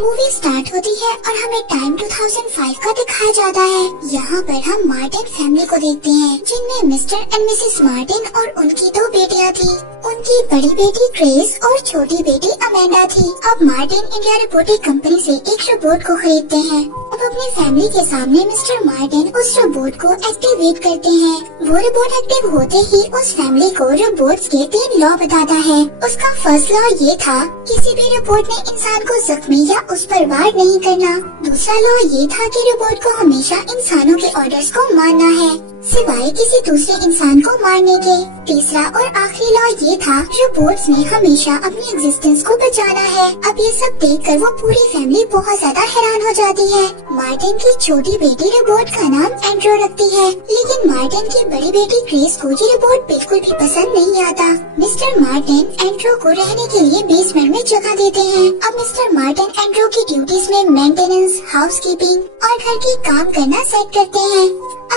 Movie start होती है और हमें टाइम 2005 का दिखाया जाता है। यहाँ पर हम मार्टिन फैमिली को देखते हैं, जिनमें मिस्टर एंड मिसेस मार्टिन और उनकी 2 बेटियाँ थी। उनकी बड़ी बेटी ग्रेस और छोटी बेटी अमेंडा थी। अब मार्टिन इंडिया रोबोटिक कंपनी से एक रोबोट को खरीदते हैं। अब अपनी फैमिली के सामने मिस्टर मार्टिन उस रोबोट को एक्टिवेट करते हैं। वो रोबोट एक्टिव होते ही उस फैमिली को रोबोट्स के 3 लॉ बताता है। उसका फर्स्ट लॉ ये था, किसी भी रोबोट ने इंसान को जख्मी या उस पर वार नहीं करना। दूसरा लॉ ये था कि रोबोट को हमेशा इंसानों के ऑर्डर्स को मानना है, सिवाय किसी दूसरे इंसान को मारने के। तीसरा और आखिरी लॉ ये था, रोबोट्स ने हमेशा अपनी एग्जिस्टेंस को बचाना है। अब ये सब देखकर वो पूरी फैमिली बहुत ज्यादा हैरान हो जाती है। मार्टिन की छोटी बेटी रोबोट का नाम एंड्रो रखती है, लेकिन मार्टिन की बड़ी बेटी ग्रेस को ये रोबोट बिल्कुल भी पसंद नहीं आता। मिस्टर मार्टिन एंड्रो को रहने के लिए बेसमेंट में जगह देते हैं। अब मिस्टर मार्टिन एंड्रो की ड्यूटीज में मेंटेनेंस, हाउसकीपिंग और घर की काम करना सेट करते हैं।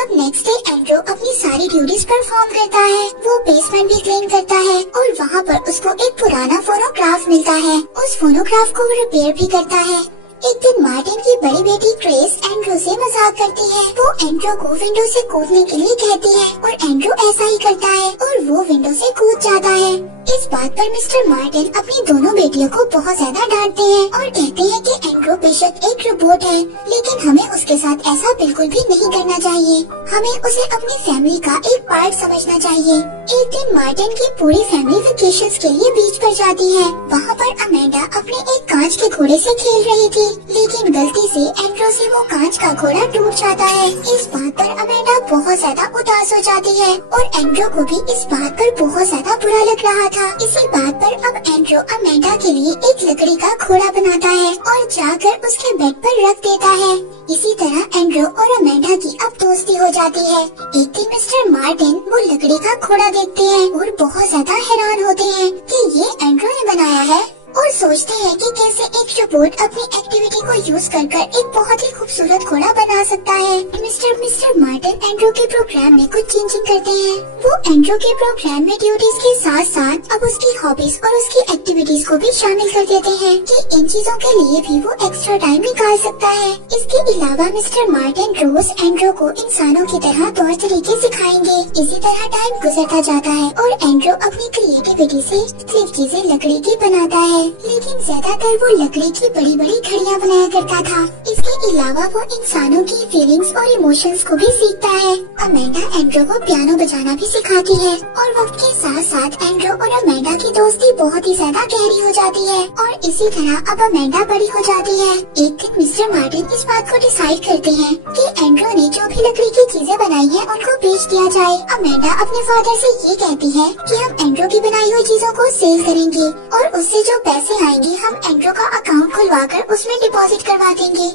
अब नेक्स्ट डे एंड्रो अपनी सारी ड्यूटीज परफॉर्म करता है। वो बेसमेंट भी क्लीन करता है और वहाँ पर उसको एक पुराना फोनोग्राफ मिलता है। उस फोनोग्राफ को वो रिपेयर भी करता है। एक दिन मार्टिन की बड़ी बेटी ग्रेस एंड्रो से मजाक करती है। वो एंड्रो को विंडो से कूदने के लिए कहती है और एंड्रो ऐसा ही करता है और वो विंडो से कूद जाता है। इस बात पर मिस्टर मार्टिन अपनी दोनों बेटियों को बहुत ज्यादा डांटते हैं और कहते हैं कि एंड्रो बेशक एक रोबोट है, लेकिन हमें उसके साथ ऐसा बिल्कुल भी नहीं करना चाहिए। हमें उसे अपनी फैमिली का एक पार्ट समझना चाहिए। एक दिन मार्टिन की पूरी फैमिली वेकेशंस के लिए बीच पर जाती है। वहाँ पर अमेंडा अपने एक कांच के घोड़े से खेल रही थी, लेकिन गलती से एंड्रो से वो कांच का घोड़ा टूट जाता है। इस बात पर अमेंडा बहुत ज्यादा उदास हो जाती है और एंड्रो को भी इस बात पर बहुत ज्यादा बुरा लग रहा था। इसी बात पर अब एंड्रो अमेंडा के लिए एक लकड़ी का घोड़ा बनाता है और जाकर उसके बेड पर रख देता है। इसी तरह एंड्रो और अमेंडा की अब दोस्ती हो जाती है। एक दिन मिस्टर मार्टिन वो लकड़ी का घोड़ा देखते हैं और बहुत ज्यादा हैरान होते हैं कि ये एंड्रो ने बनाया है और सोचते हैं कि कैसे एक रोबोट अपनी एक्टिविटी को यूज कर एक बहुत ही खूबसूरत घोड़ा बना सकता है। मिस्टर मार्टिन एंड्रो के प्रोग्राम में कुछ चेंजिंग करते हैं। वो एंड्रो के प्रोग्राम में ड्यूटीज के साथ साथ अब उसकी हॉबीज और उसकी एक्टिविटीज को भी शामिल कर देते हैं कि इन चीजों के लिए भी वो एक्स्ट्रा टाइम निकाल सकता है। इसके अलावा मिस्टर मार्टिन रोज एंड्रो को इंसानों की तरह तौर तरीके सिखाएंगे। इसी तरह टाइम गुजरता जाता है और एंड्रो अपनी क्रिएटिविटी से सिर्फ चीजें लकड़ी की बनाता है, लेकिन ज्यादातर वो लकड़ी की बड़ी बड़ी घड़ियाँ बनाया करता था। इसके अलावा वो इंसानों की फीलिंग्स और इमोशंस को भी सीखता है। अमेंडा एंड्रो को पियानो बजाना भी सिखाती है और वक्त के साथ साथ एंड्रो और अमेंडा की दोस्ती बहुत ही ज्यादा गहरी हो जाती है और इसी तरह अब अमेंडा बड़ी हो जाती है। एक दिन मिस्टर मार्टिन इस बात को डिसाइड करते हैं कि एंड्रो ने जो भी लकड़ी की चीजें बनाई है उनको बेच दिया जाए। अमेंडा अपने फादर से ये कहती है कि हम एंड्रो की बनाई हुई चीजों को सेल करेंगे और उससे जो पैसे आएंगे हम एंड्रो का अकाउंट खुलवाकर उसमें डिपॉजिट करवा देंगे।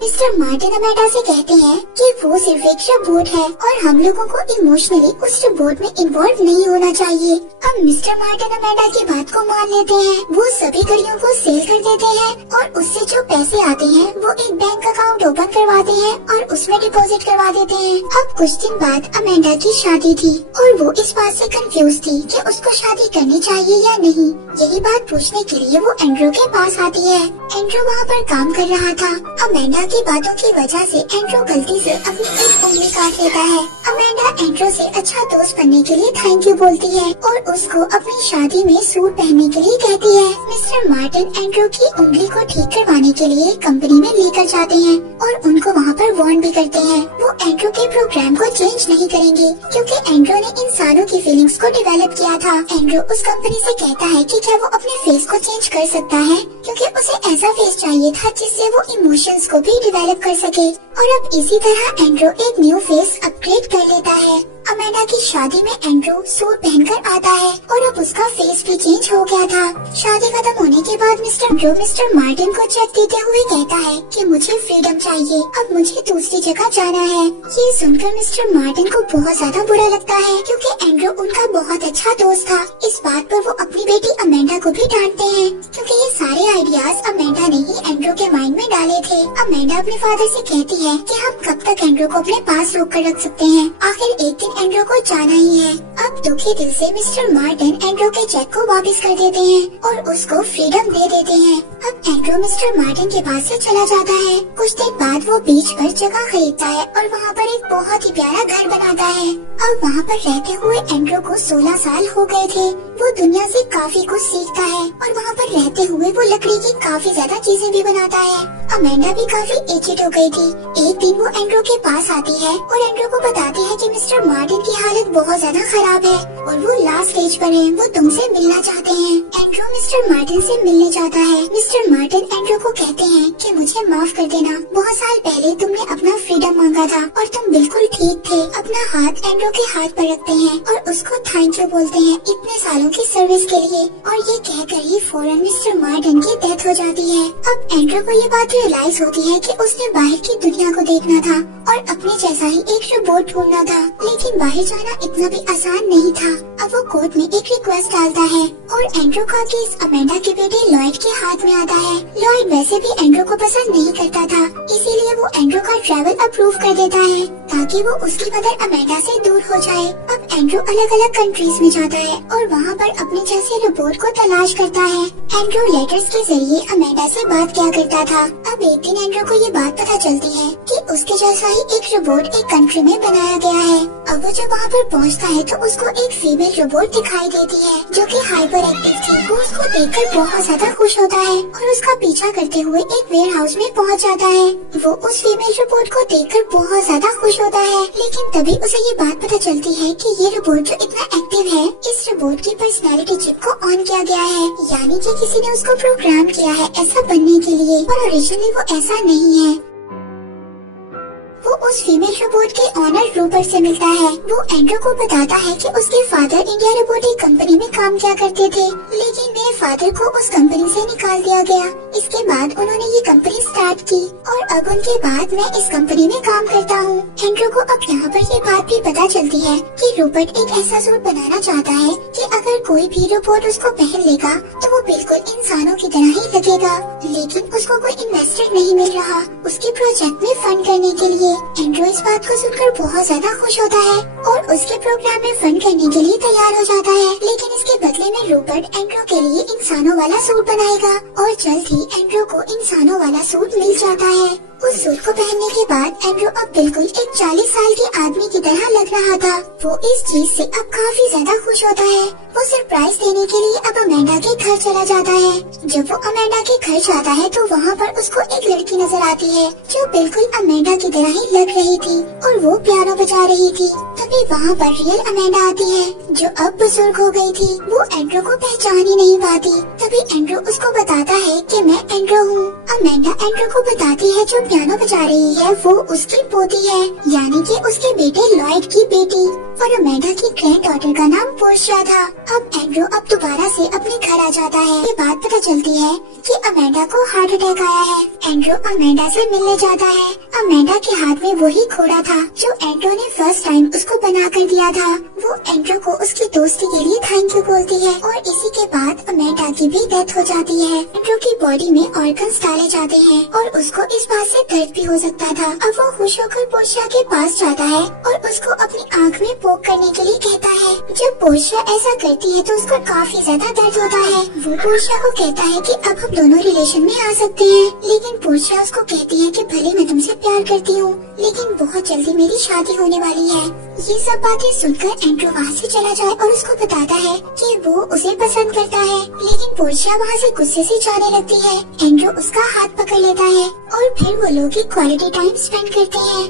मिस्टर मार्टिन अमेंडा से कहते हैं कि वो सिर्फ एक रोबोट है और हम लोगों को इमोशनली उस रोबोट में इन्वॉल्व नहीं होना चाहिए। अब मिस्टर मार्टिन अमेंडा की बात को मान लेते हैं। वो सभी घड़ियों को सेल कर देते हैं और उससे जो पैसे आते हैं वो एक बैंक अकाउंट ओपन करवाते हैं और उसमें डिपॉजिट करवा देते हैं। अब कुछ दिन बाद अमेंडा की शादी थी और वो इस बात से कंफ्यूज थी कि उसको शादी करनी चाहिए या नहीं। यही बात पूछने के लिए वो एंड्रो के पास आती है। एंड्रो वहाँ पर काम कर रहा था। अमेंडा की बातों की वजह से एंड्रो गलती से अपनी एक उंगली काट लेता है। अमेंडा एंड्रो से अच्छा दोस्त बनने के लिए थैंक यू बोलती है और उसको अपनी शादी में सूट पहनने के लिए कहती है। मिस्टर मार्टिन एंड्रो की उंगली को ठीक करवाने के लिए कंपनी में लेकर जाते हैं और उनको वहाँ पर वार्न भी करते हैं। वो एंड्रो के प्रोग्राम को चेंज नहीं करेंगे क्योंकि एंड्रो ने इंसानों की फीलिंग्स को डेवलप किया था। एंड्रो उस कंपनी से कहता है कि क्या वो अपने फेस को चेंज कर सकता है, क्योंकि उसे ऐसा फेस चाहिए था जिससे वो इमोशंस को भी डेवलप कर सके। और अब इसी तरह एंड्रो एक न्यू फेस अपग्रेड कर लेता है। अमेंडा की शादी में एंड्रो सूट पहनकर आता है और अब उसका फेस भी चेंज हो गया था। शादी खत्म होने के बाद मिस्टर मार्टिन को चेक देते हुए कहता है कि मुझे फ्रीडम चाहिए, अब मुझे दूसरी जगह जाना है। ये सुनकर मिस्टर मार्टिन को बहुत ज्यादा बुरा लगता है क्योंकि एंड्रो उनका बहुत अच्छा दोस्त था। इस बात पर वो अपनी बेटी अमेंडा को भी डांटते हैं क्योंकि ये सारे आइडियाज अमेंडा ने ही एंड्रो के माइंड में डाले गए थे। अमेंडा अपने फादर से कहती है कि हम कब तक एंड्रू को अपने पास रोक कर रख सकते हैं, आखिर एक दिन एंड्रू को जाना ही है। अब दुखी दिल से मिस्टर मार्टिन एंड्रू के चेक को वापस कर देते हैं और उसको फ्रीडम दे देते हैं। अब एंड्रू मिस्टर मार्टिन के पास से चला जाता है। कुछ देर बाद वो बीच पर जगह खरीदता है और वहाँ पर एक बहुत ही प्यारा घर बनाता है। अब वहाँ पर रहते हुए एंड्रू को 16 साल हो गए थे। वो दुनिया से काफी कुछ सीखता है और वहाँ पर रहते हुए वो लकड़ी की काफी ज्यादा चीजें भी बनाता है। अमेंडा भी काफी एजिड हो गई थी। एक दिन वो एंड्रू के पास आती है और एंड्रू को बताती है कि मिस्टर मार्टिन की हालत बहुत ज्यादा खराब है और वो लास्ट स्टेज पर है, वो तुमसे मिलना चाहते हैं। एंड्रू मिस्टर मार्टिन से मिलने जाता है। मिस्टर मार्टिन एंड्रू को कहते हैं कि मुझे माफ कर देना, बहुत साल पहले तुमने अपना फ्रीडम मांगा था और तुम बिल्कुल ठीक थे। अपना हाथ एंड्रू के हाथ पर रखते हैं और उसको थैंक यू बोलते हैं इतने सालों की सर्विस के लिए, और ये कहकर ही फौरन मिस्टर मार्टिन की डेथ हो जाती है। अब एंड्रू को ये बात रियलाइज होती है कि उसने बाहर की दुनिया को देखना था और अपने जैसा ही एक रोबोट ढूंढना था, लेकिन बाहर जाना इतना भी आसान नहीं था। अब वो कोर्ट में एक रिक्वेस्ट डालता है और एंड्रू का केस अमेंडा के बेटे लॉयड के हाथ में आता है। लॉयड वैसे भी एंड्रू को पसंद नहीं करता था, इसीलिए वो एंड्रू का ट्रैवल अप्रूव कर देता है ताकि वो उसकी मदर अमेंडा से दूर हो जाए। अब एंड्रू अलग अलग कंट्रीज में जाता है और वहाँ पर अपने जैसे रोबोट को तलाश करता है। एंड्रू लेटर्स के जरिए अमेंडा से बात किया करता था। अब एक दिन एंड्रू को ये बात पता चलती है कि उसके जैसा ही एक रोबोट एक कंट्री में बनाया गया है। अब वो जब वहाँ पर पहुँचता है तो उसको एक फीमेल रोबोट दिखाई देती है जो कि हाइपर एक्टिव थी। वो उसको देखकर बहुत ज्यादा खुश होता है और उसका पीछा करते हुए एक वेयर हाउस में पहुँच जाता है। वो उस फीमेल रोबोट को देखकर बहुत ज्यादा खुश होता है, लेकिन तभी उसे ये बात पता चलती है कि ये रोबोट जो इतना एक्टिव है, इस रोबोट की पर्सनैलिटी चिप को ऑन किया गया है, यानी कि किसी ने उसको प्रोग्राम किया है ऐसा बनने के लिए, और ओरिजिनली वो ऐसा नहीं है। वो उस फीमेल रोबोट के ऑनर रूपर से मिलता है। वो एंड्रू को बताता है कि उसके फादर इंडिया रोबोटिक कंपनी में काम किया करते थे, लेकिन मेरे फादर को उस कंपनी से निकाल दिया गया। इसके बाद उन्होंने ये कंपनी स्टार्ट की और अब उनके बाद मैं इस कंपनी में काम करता हूँ। एंड्रू को अब यहाँ पर ये बात भी पता चलती है कि रोबोट एक ऐसा सूट बनाना चाहता है कि अगर कोई भी रोबोट उसको पहन लेगा तो वो बिल्कुल इंसानों की तरह ही लगेगा, लेकिन उसको कोई इन्वेस्टर नहीं मिल रहा उसके प्रोजेक्ट में फंड करने के लिए। एंड्रू इस बात को सुनकर बहुत ज्यादा खुश होता है और उसके प्रोग्राम में फंड करने के लिए तैयार हो जाता है, लेकिन इसके बदले में रोबोट एंड्रू के लिए इंसानों वाला सूट बनाएगा और जल्द ही एंड्रू को इंसानों वाला सूट मिल जाता है। उस सूट को पहनने के बाद एंड्रू अब बिल्कुल एक 40 साल के आदमी की तरह लग रहा था। वो इस चीज से अब काफी ज्यादा खुश होता है। वो सरप्राइज देने के लिए अब अमेंडा के घर चला जाता है। जब वो अमेंडा के घर जाता है तो वहाँ पर उसको एक लड़की नजर आती है जो बिल्कुल अमेंडा की तरह ही लग रही थी और वो पियानो बजा रही थी। तभी वहाँ पर रियल अमेंडा आती है जो अब बुजुर्ग हो गई थी। वो एंड्रू को पहचान ही नहीं पाती। तभी एंड्रू उसको बताता है कि मैं एंड्रू हूँ। अमेंडा एंड्रू को बताती है जो पियानो बजा रही है वो उसकी पोती है, यानी कि उसके बेटे लॉयड की बेटी, और अमेंडा की ग्रैंड डॉटर का नाम पोर्शिया था। अब एंड्रू अब दोबारा से अपने घर आ जाता है। ये बात पता चलती है कि अमेंडा को हार्ट अटैक आया है। एंड्रू अमेंडा से मिलने जाता है। अमेंडा के हाथ में वही घोड़ा था जो एंड्रू ने फर्स्ट टाइम उसको बना कर दिया था। वो एंड्रू को उसकी दोस्ती के लिए थैंक यू बोलती है और इसी के बाद अमेंडा की भी डेथ हो जाती है। एंड्रू की बॉडी में ऑर्गन्स डाले जाते हैं और उसको इस बात से दर्द भी हो सकता था। अब वो खुश होकर पोर्शिया के पास जाता है और उसको अपनी आँख में पोक करने के लिए कहता है। जब पोर्शिया ऐसा करती है तो उसको काफी ज्यादा दर्द होता है। वो पोर्शिया को कहता है कि अब हम दोनों रिलेशन में आ सकते हैं, लेकिन पोर्शिया उसको कहती है कि भले मैं तुमसे प्यार करती हूँ, लेकिन बहुत जल्दी मेरी शादी होने वाली है। ये सब बातें सुनकर एंड्रू वहाँ से चला जाए और उसको बताता है कि वो उसे पसंद करता है, लेकिन पोर्शिया वहाँ से गुस्से से जाने लगती है। एंड्रू उसका हाथ पकड़ लेता है और फिर वो लोग क्वालिटी टाइम स्पेंड करते हैं।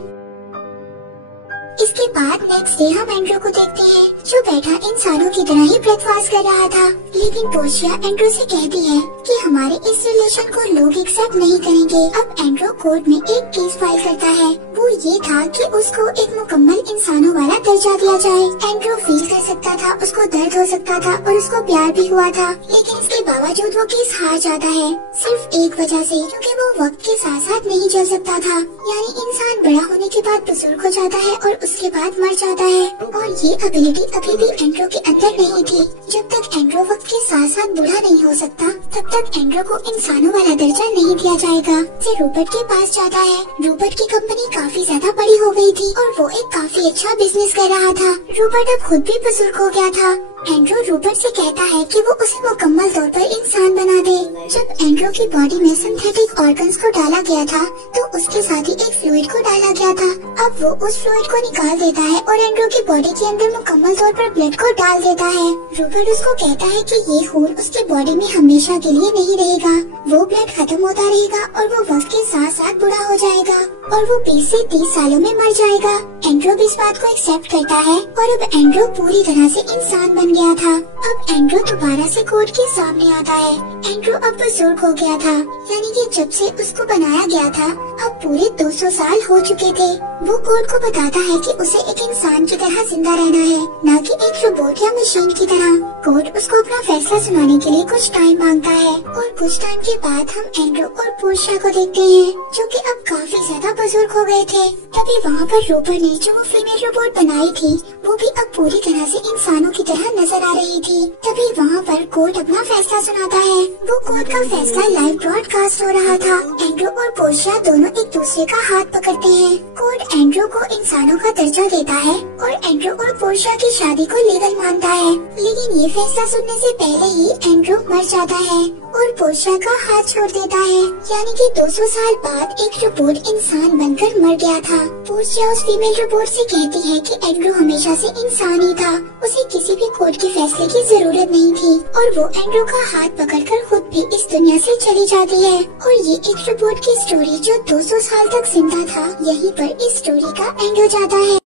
इसके बाद नेक्स्ट डे हम एंड्रू को देखते हैं जो बैठा इंसानों की तरह ही ब्रेकफास्ट कर रहा था, लेकिन पोर्शिया एंड्रू से कहती है कि हमारे इस रिलेशन को लोग एक्सेप्ट नहीं करेंगे। अब एंड्रू कोर्ट में एक केस फाइल करता है। वो वो ये था कि उसको एक मुकम्मल इंसानों वाला दर्जा दिया जाए। एंड्रू फील कर सकता था, उसको दर्द हो सकता था और उसको प्यार भी हुआ था, लेकिन इसके बावजूद वो केस हार जाता है सिर्फ एक वजह से, क्योंकि वो वक्त के साथ साथ नहीं चल सकता था। यानी इंसान बड़ा होने के बाद बुजुर्ग हो जाता है और उसके बाद मर जाता है, और ये एबिलिटी अभी भी एंड्रू के अंदर नहीं थी। जब तक एंड्रू वक्त के साथ साथ बूढ़ा नहीं हो सकता, तब तक एंड्रू को इंसानों वाला दर्जा नहीं दिया जाएगा। फिर रूपर्ट के पास जाता है। रूपर्ट की कंपनी काफी ज्यादा बड़ी हो गई थी और वो एक काफी अच्छा बिजनेस कर रहा था। रूपर्ट अब खुद भी बुजुर्ग हो गया था। एंड्रू रूपर्ट से कहता है कि वो उसे मुकम्मल तौर पर इंसान बना दे। जब एंड्रू की बॉडी में सिंथेटिक ऑर्गन्स को डाला गया था, तो उसके साथ ही एक फ्लूइड को डाला गया था। अब वो उस फ्लूइड को निकाल देता है और एंड्रू की बॉडी के अंदर मुकम्मल तौर पर ब्लड को डाल देता है। रूपर्ट उसको कहता है कि ये खून उसके बॉडी में हमेशा के लिए नहीं रहेगा, वो ब्लड खत्म होता रहेगा और वो वक्त के साथ साथ बूढ़ा हो जाएगा और वो 20 से 30 सालों में मर जाएगा। एंड्रू भी इस बात को एक्सेप्ट करता है और अब एंड्रू पूरी तरह से इंसान बन गया था। अब एंड्रू दोबारा से कोर्ट के सामने आता है। एंड्रू अब बुजुर्ग हो गया था, यानी कि जब से उसको बनाया गया था अब पूरे 200 साल हो चुके थे। वो कोर्ट को बताता है कि उसे एक इंसान की तरह जिंदा रहना है, न कि एक रोबोट या मशीन की तरह। कोर्ट उसको अपना फैसला सुनाने के लिए कुछ टाइम मांगता है और कुछ टाइम के बाद हम एंड्रू और पोर्शिया को देखते हैं, जो कि अब काफी ज्यादा बुजुर्ग हो गए थे। तभी वहाँ पर रूपर्ट ने जो फीमेल रोबोट बनाई थी, वो भी अब पूरी तरह से इंसानों की तरह नजर आ रही थी। तभी वहाँ पर कोर्ट अपना फैसला सुनाता है। वो कोर्ट का फैसला लाइव ब्रॉडकास्ट हो रहा था। एंड्रू और पोर्शिया दोनों एक दूसरे का हाथ पकड़ते हैं। कोर्ट एंड्रू को इंसानों का दर्जा देता है और एंड्रू और पोर्शिया की शादी को लीगल मानता है, लेकिन ये फैसला सुनने से पहले ही एंड्रू मर जाता है और पोर्शिया का हाथ छोड़ देता है। यानी कि 200 साल बाद एक रोबोट इंसान बनकर मर गया था। पोर्शिया उस फीमेल रोबोट से कहती है कि एंड्रू हमेशा से इंसान ही था, उसे किसी भी कोर्ट के फैसले की जरूरत नहीं थी, और वो एंड्रू का हाथ पकड़कर खुद भी इस दुनिया से चली जाती है। और ये एक रोबोट की स्टोरी जो 200 साल तक जिंदा था, यहीं पर इस स्टोरी का एंड हो जाता है।